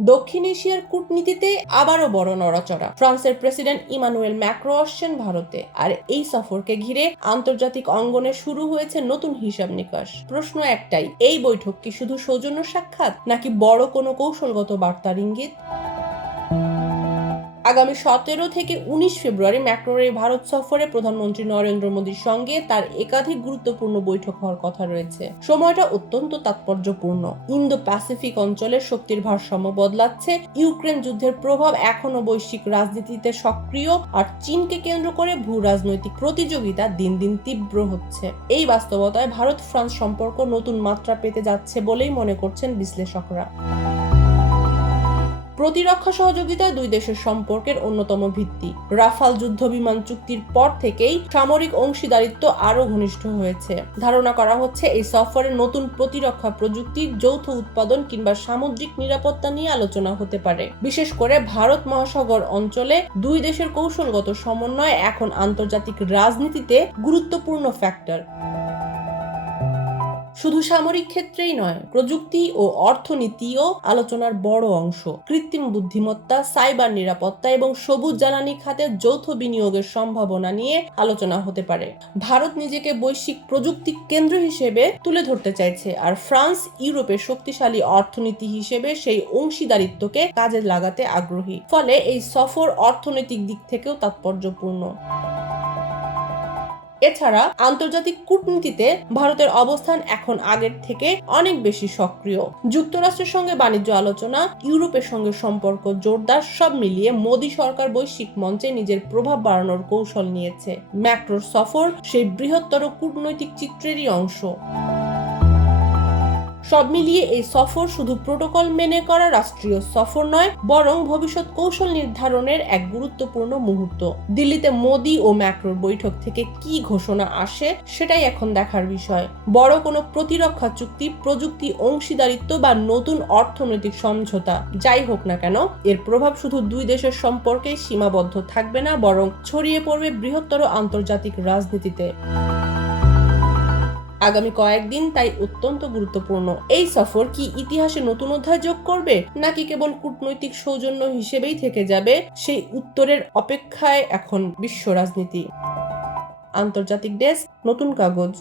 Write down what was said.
দক্ষিণ এশিয়ার কূটনীতিতে আবারও বড় নড়াচড়া। ফ্রান্সের প্রেসিডেন্ট ইমানুয়েল ম্যাক্রো আসছেন ভারতে, আর এই সফরকে ঘিরে আন্তর্জাতিক অঙ্গনে শুরু হয়েছে নতুন হিসাব নিকাশ। প্রশ্ন একটাই, এই বৈঠক কি শুধু সৌজন্য সাক্ষাৎ, নাকি বড় কোনো কৌশলগত বার্তার ইঙ্গিত? আগামী 17 থেকে 19 ফেব্রুয়ারি ম্যাক্রোর এই ভারত সফরে প্রধানমন্ত্রী নরেন্দ্র মোদীর সঙ্গে তার একাধিক গুরুত্বপূর্ণ বৈঠক হওয়ার কথা রয়েছে। সময়টা অত্যন্ত তাৎপর্যপূর্ণ। ইন্দো প্যাসিফিক অঞ্চলের শক্তির ভারসাম্য বদলাচ্ছে, ইউক্রেন যুদ্ধের প্রভাব এখনো বৈশ্বিক রাজনীতিতে সক্রিয়, আর চীনকে কেন্দ্র করে ভূ রাজনৈতিক প্রতিযোগিতা দিন দিন তীব্র হচ্ছে। এই বাস্তবতায় ভারত ফ্রান্স সম্পর্ক নতুন মাত্রা পেতে যাচ্ছে বলেই মনে করছেন বিশ্লেষকরা। প্রতিরক্ষা সহযোগিতা দুই দেশের সম্পর্কের অন্যতম ভিত্তি। রাফাল যুদ্ধ বিমান চুক্তির পর থেকেই সামরিক অংশীদারিত্ব আরও ঘনিষ্ঠ হয়েছে। ধারণা করা হচ্ছে এই সফরে নতুন প্রতিরক্ষা প্রযুক্তি, যৌথ উৎপাদন কিংবা সামুদ্রিক নিরাপত্তা নিয়ে আলোচনা হতে পারে। বিশেষ করে ভারত মহাসাগর অঞ্চলে দুই দেশের কৌশলগত সমন্বয় এখন আন্তর্জাতিক রাজনীতিতে গুরুত্বপূর্ণ ফ্যাক্টর। শুধু সামরিক ক্ষেত্রেই নয়, প্রযুক্তি ও অর্থনীতিও আলোচনার বড় অংশ। কৃত্রিম বুদ্ধিমত্তা, সাইবার নিরাপত্তা এবং সবুজ জ্বালানি খাতে যৌথ বিনিয়োগের সম্ভাবনা নিয়ে আলোচনা হতে পারে। ভারত নিজেকে বৈশ্বিক প্রযুক্তি কেন্দ্র হিসেবে তুলে ধরতে চাইছে, আর ফ্রান্স ইউরোপের শক্তিশালী অর্থনীতি হিসেবে সেই অংশীদারিত্বকে কাজে লাগাতে আগ্রহী। ফলে এই সফর অর্থনৈতিক দিক থেকেও তাৎপর্যপূর্ণ। এছাড়া আন্তর্জাতিক কূটনীতিতে ভারতের অবস্থান এখন আগের থেকে অনেক বেশি সক্রিয়। যুক্তরাষ্ট্রের সঙ্গে বাণিজ্য আলোচনা, ইউরোপের সঙ্গে সম্পর্ক জোরদার, সব মিলিয়ে মোদী সরকার বৈশ্বিক মঞ্চে নিজের প্রভাব বাড়ানোর কৌশল নিয়েছে। ম্যাক্রোর সফর সেই বৃহত্তর কূটনৈতিক চিত্রেরই অংশ। সব মিলিয়ে এই সফর শুধু প্রোটোকল মেনে করা রাষ্ট্রীয় সফর নয়, বরং ভবিষ্যৎ কৌশল নির্ধারণের এক গুরুত্বপূর্ণ মুহূর্ত। দিল্লিতে মোদী ও ম্যাক্রোর বৈঠক থেকে কি ঘোষণা আসে সেটাই এখন দেখার বিষয়। বড় কোনো প্রতিরক্ষা চুক্তি, প্রযুক্তি অংশীদারিত্ব বা নতুন অর্থনৈতিক সমঝোতা যাই হোক না কেন, এর প্রভাব শুধু দুই দেশের সম্পর্কেই সীমাবদ্ধ থাকবে না, বরং ছড়িয়ে পড়বে বৃহত্তর আন্তর্জাতিক রাজনীতিতে। আগামী কয়েকদিন তাই অত্যন্ত গুরুত্বপূর্ণ। এই সফর কি ইতিহাসে নতুন অধ্যায় যোগ করবে, নাকি কেবল কূটনৈতিক সৌজন্য হিসেবেই থেকে যাবে, সেই উত্তরের অপেক্ষায় এখন বিশ্ব রাজনীতি। আন্তর্জাতিক ডেস্ক, নতুন কাগজ।